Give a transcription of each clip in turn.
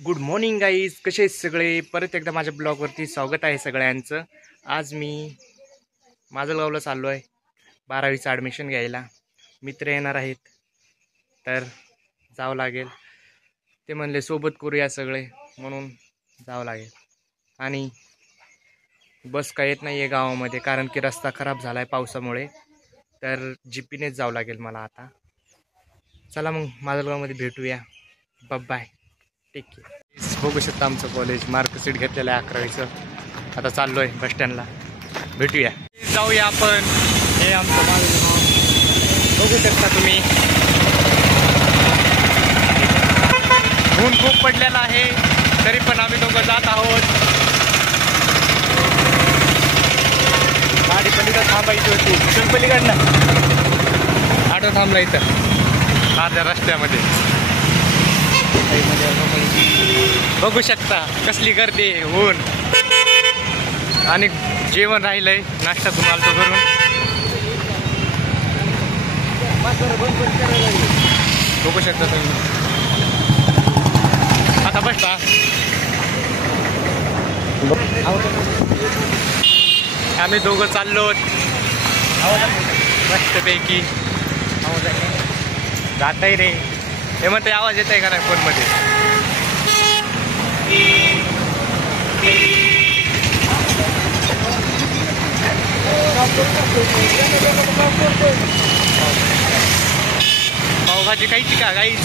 Good morning guys, कसे आहेत सगळे. परत एकदा माझ्या ब्लॉगवरती स्वागत आहे सगळ्यांचं. आज मी माजलगावला चाललो आहे 12वीचं ॲडमिशन घ्यायला. मित्र येणार आहेत तर जावं लागेल. ते म्हणले सोबत करूया सगळे, म्हणून जावं लागेल. आणि बस काय येत नाही आहे गावामध्ये, कारण की रस्ता खराब झाला आहे पावसामुळे. तर जीपीनेच जावं लागेल मला आता. चला मग माजलगावमध्ये भेटूया. Bye, take care. बघू शकता आमचं कॉलेज, मार्कशीट घेतलेलं आहे 11वीचं. आता चाललो आहे बस स्टँडला, भेटूया. जाऊया आपण. हे आमचं माजलगाव बघू शकता तुम्ही. ऊन खूप पडलेला आहे, तरी पण आम्ही दोघं जात आहोत. गाडी पलीकडे थांबायची होती, कुठून पलीकडनं ऑटो थांबला इथं अर्ध्या रस्त्यामध्ये. बघू शकता कसली गर्दी, ऊन. आणि जेवण राहिलंय, नाश्ता तुम्हाला तो करून. बघू शकता तुम्ही. आता बसता आम्ही दोघं चाललो मस्तपैकी. जात आहे रे, हे म्हणते आवाज येत आहे का नाही फोनमध्ये. पावभाजी खायची का गाईच.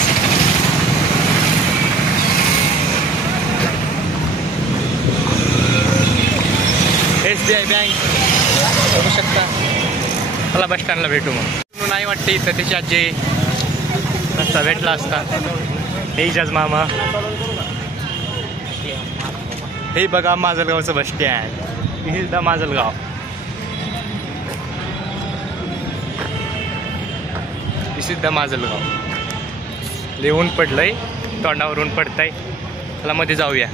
SBI बँक बघू शकता. मला बस स्टँडला भेटू मग. नाही वाटते इथं त्याची आजी असता भेटला असता. हे इजाज मामा. हे बघा माजलगावचं बस स्टँड. हे द माजलगाव. द माजलगाव. लिहून पडलंय, तोंडावर ऊन पडतंय. त्याला मध्ये जाऊया.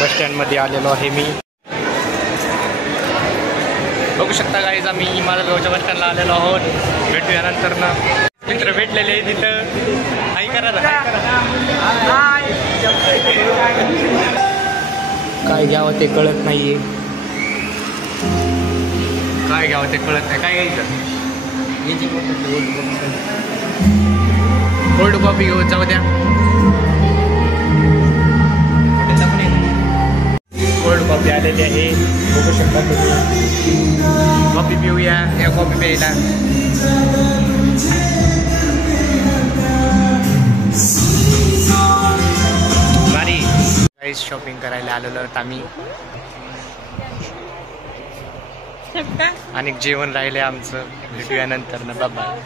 बस स्टँडमध्ये आलेलो आहे मी. बघू शकता गाईज, आम्ही माजलगावच्या बस स्टँडला आलेलो आहोत. भेटूया नंतर ना. मित्र भेटलेले आहे तिथं. हाय करा ना. काय घ्यावं ते कळत नाहीये. काय घ्यावं ते कळत नाही. काय घ्यायचं. कोल्ड कॉफी घेऊ, जाऊ द्या. कोल्ड कॉफी आलेली आहे, बघू शकता तुम्ही. कॉफी पिऊया. या कॉफी प्यायला भारी. गाईज शॉपिंग करायला आलेलो आहोत आम्ही. आणि जेवण राहिले आमचं. भेटूया नंतर ना. बाय.